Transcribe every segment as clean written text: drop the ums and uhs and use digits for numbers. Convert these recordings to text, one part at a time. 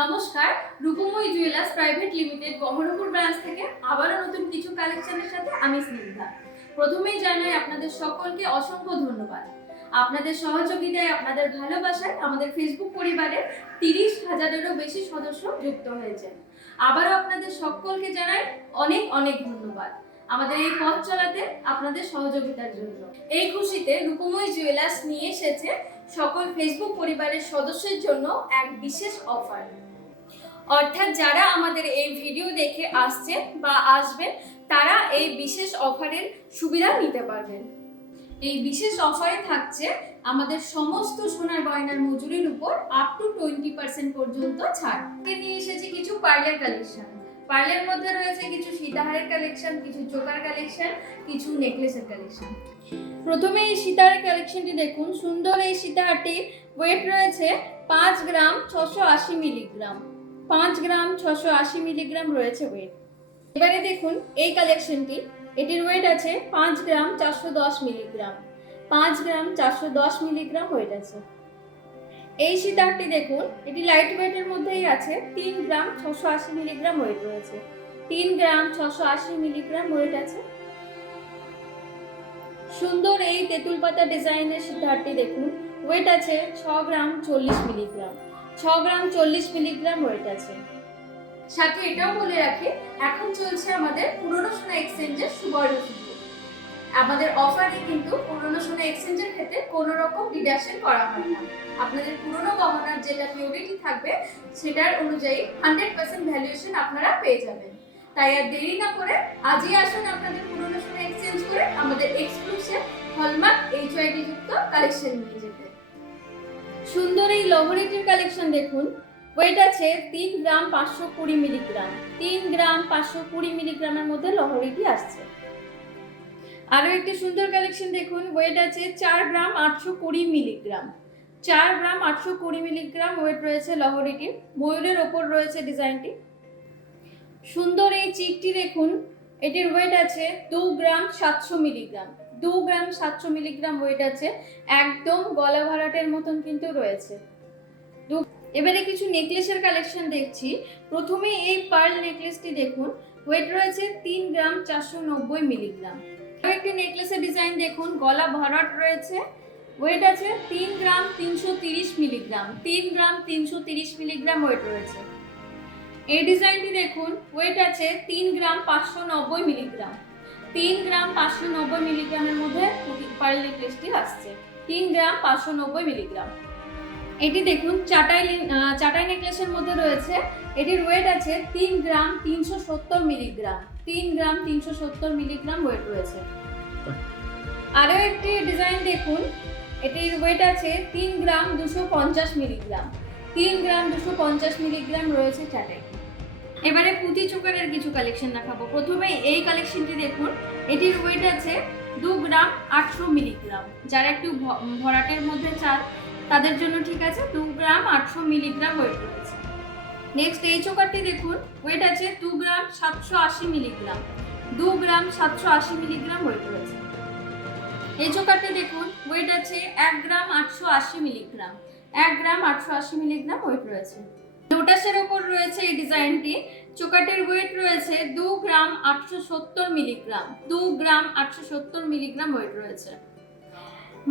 নমস্কার, Rupmoyee jewellers private limited Baharampur branch থেকে আবারও নতুন কিছু কালেকশনের সাথে আমি স্নিগ্ধা। প্রথমেই জানাই আপনাদের সকলকে অসংখ্য ধন্যবাদ। আপনাদের সহযোগিতায়, আপনাদের ভালোবাসায় আমাদের ফেসবুক পরিবারে 30,000-এরও বেশি সদস্য যুক্ত হয়েছে। আবারও আপনাদের সকলকে জানাই অনেক অনেক ধন্যবাদ আমাদের এই পথ চলাতে আপনাদের সহযোগিতার জন্য। এই খুশিতে রূপময়ী জুয়েলার্স নিয়ে এসেছে সকল ফেসবুক পরিবারের সদস্যের জন্য এক বিশেষ অফার। অর্থাৎ যারা আমাদের এই ভিডিও দেখে আসছে বা আসবেন তারা এই বিশেষ অফারের সুবিধা নিতে পারবেন। এই বিশেষ অফারে থাকছে আমাদের সমস্ত সোনার গয়নার মজুরির উপর আপ টু 20% পর্যন্ত ছাড়। নিয়ে এসেছি কিছু পার্লের কালেকশন। পার্লের মধ্যে রয়েছে কিছু সীতাহারের কালেকশন, কিছু চোকার কালেকশন, কিছু নেকলেসের কালেকশন। প্রথমে এই সীতাহারের কালেকশনটি দেখুন। সুন্দর এই সীতাহারটি ওয়েট রয়েছে 5 গ্রাম 680 মিলিগ্রাম। 5 গ্রাম 680 মিলিগ্রাম রয়েছে ওয়েট। এবারে দেখুন এই কালেকশনটি, এটির ওয়েট আছে 5 গ্রাম 410 মিলিগ্রাম। 5 গ্রাম 410 মিলিগ্রাম ওয়েট আছে। এই সীতাহারটি দেখুন, এটি লাইট ওয়েটের মধ্যেই আছে। 3 গ্রাম 680 মিলিগ্রাম ওয়েট রয়েছে। 3 গ্রাম 680 মিলিগ্রাম ওয়েট আছে। সুন্দর এই তেঁতুল পাতা ডিজাইনের সীতাহারটি দেখুন, ওয়েট আছে 6 গ্রাম 40 মিলিগ্রাম। 6 গ্রাম 40 মিলিগ্রাম ওয়েট আছে। সাথে এটাও বলে রাখি, এখন চলছে আমাদের পুরনো সোনা এক্সচেঞ্জের সুবর্ণ সুযোগ। আমাদের অফারে কিন্তু পুরনো সোনা এক্সচেঞ্জের ক্ষেত্রে কোনো রকম ডিডাকশন করা হয় না। আপনাদের পুরনো গহনার যেটা পিওরিটি থাকবে সেটার অনুযায়ী 100% ভ্যালুয়েশন আপনারা পেয়ে যাবেন। তাই আর দেরি না করে আজই আসুন আপনাদের পুরনো সোনা এক্সচেঞ্জ করে আমাদের এক্সক্লুসিভ হলমার্ক HYD যুক্ত কালেকশন নিয়ে যেতে। সুন্দর এই লহরিটির কালেকশন দেখুন, ওয়েট আছে 3 গ্রাম 520 মিলিগ্রাম। 3 গ্রাম 520 মিলিগ্রামের মধ্যে লহরিটি আসছে। আরো একটি সুন্দর কালেকশন দেখুন, ওয়েট আছে 4 গ্রাম 820 মিলিগ্রাম। 4 গ্রাম 820 মিলিগ্রাম ওয়েট রয়েছে লহরিটির। ময়ূরের ওপর রয়েছে ডিজাইনটি। সুন্দর এই চিকটি দেখুন, এটির ওয়েট আছে 2 গ্রাম 700 মিলিগ্রাম। 2 গ্রাম 700 মিলিগ্রাম ওয়েট আছে। একদম গলা ভরাটের মতন কিন্তু রয়েছে। এবারে কিছু নেকলেসের কালেকশন দেখছি। প্রথমে এই পার্ল নেকলেসটি দেখুন, ওয়েট রয়েছে 3 গ্রাম 490 মিলিগ্রাম। একটি নেকলেসের ডিজাইন দেখুন, গলা ভরাট রয়েছে। ওয়েট আছে 3 গ্রাম 330 মিলিগ্রাম। 3 গ্রাম 330 মিলিগ্রাম ওয়েট রয়েছে। এই ডিজাইনটি দেখুন, ওয়েট আছে 3 গ্রাম 590 মিলিগ্রাম। 3 গ্রাম 590 মিলিগ্রামের মধ্যে পার্ল নেকলেসটি আসছে। 3 গ্রাম 590 মিলিগ্রাম। এটি দেখুন চাটাই নেকলেসের মধ্যে রয়েছে। এটির ওয়েট আছে 3 গ্রাম 370 মিলিগ্রাম। 3 গ্রাম 370 মিলিগ্রাম ওয়েট রয়েছে। আরও একটি ডিজাইন দেখুন, এটির ওয়েট আছে 3 গ্রাম 250 মিলিগ্রাম। 3 গ্রাম 250 মিলিগ্রাম রয়েছে চাটাই। এবারে পুঁতি চোকারের কিছু কালেকশন দেখাবো। প্রথমে এই কালেকশনটি দেখুন, এটির ওয়েট আছে 2 গ্রাম 800 মিলিগ্রাম। যারা একটু ভরাটের মধ্যে চান তাদের জন্য ঠিক আছে। 2 গ্রাম 800 মিলিগ্রাম ওয়েট রয়েছে। নেক্সট এই চোকারটি দেখুন, ওয়েট আছে 2 গ্রাম 780 মিলিগ্রাম। 2 গ্রাম 780 মিলিগ্রাম ওয়েট রয়েছে। এই চোকারটি দেখুন, ওয়েট আছে 1 গ্রাম 880 মিলিগ্রাম। 1 গ্রাম 880 মিলিগ্রাম ওয়েট রয়েছে। লোটাসের ওপর রয়েছে এই ডিজাইনটি। চোকারটির ওয়েট রয়েছে 2 গ্রাম 870 মিলিগ্রাম। 2 গ্রাম 870 মিলিগ্রাম ওয়েট রয়েছে।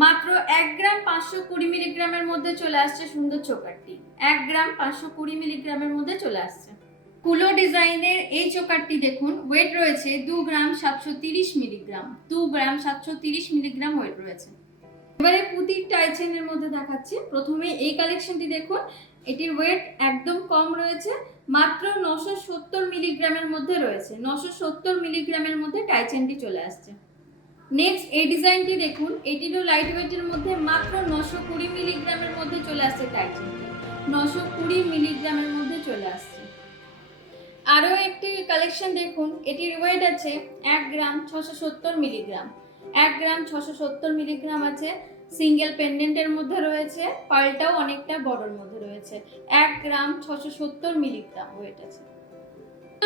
মাত্র 1 গ্রাম 520 মিলিগ্রামের মধ্যে চলে আসছে সুন্দর চোকারটি। 1 গ্রাম 520 মিলিগ্রামের মধ্যে চলে আসছে। কুলো ডিজাইনের এই চোকারটি দেখুন, ওয়েট রয়েছে 2 গ্রাম 730 মিলিগ্রাম। 2 গ্রাম 730 মিলিগ্রাম ওয়েট রয়েছে। এবারে পুঁতির টাইচেনের মধ্যে দেখাচ্ছি। প্রথমে এই কালেকশনটি দেখুন, এটির ওয়েট একদম কম রয়েছে, মাত্র 970 মিলিগ্রামের মধ্যে রয়েছে। 970 মিলিগ্রামের মধ্যে টাইচেনটি চলে আসছে। নেক্সট এই ডিজাইনটি দেখুন, এটিরও লাইট ওয়েটের মধ্যে মাত্র 920 মিলিগ্রামের মধ্যে চলে আসছে টাইচেনটি। 920 মিলিগ্রামের মধ্যে চলে আসছে। আরও একটি কালেকশন দেখুন, এটির ওয়েট আছে 1 গ্রাম 670 মিলিগ্রাম। 1 গ্রাম 670 মিলিগ্রাম আছে। সিঙ্গেল পেন্ডেন্টের মধ্যে রয়েছে, পার্লটাও অনেকটা বড়র মধ্যে রয়েছে। 1 গ্রাম 670 মিলিগ্রাম ওয়েট আছে।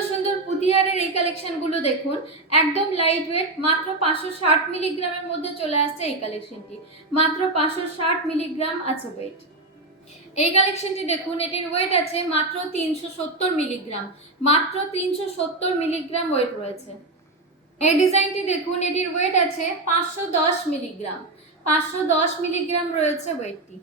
সুন্দর পুঁতিহারের এই কালেকশনগুলো দেখুন, একদম লাইট ওয়েট, মাত্র 560 মিলিগ্রামের মধ্যে চলে আসছে এই কালেকশনটি। মাত্র 560 মিলিগ্রাম আছে ওয়েট। এই কালেকশনটি দেখুন, এটির ওয়েট আছে মাত্র 370 মিলিগ্রাম। মাত্র 370 মিলিগ্রাম ওয়েট রয়েছে। এই ডিজাইনটি দেখুন, এটির ওয়েট আছে 510 মিলিগ্রাম। 510 মিলিগ্রাম রয়েছে ওয়েটটি।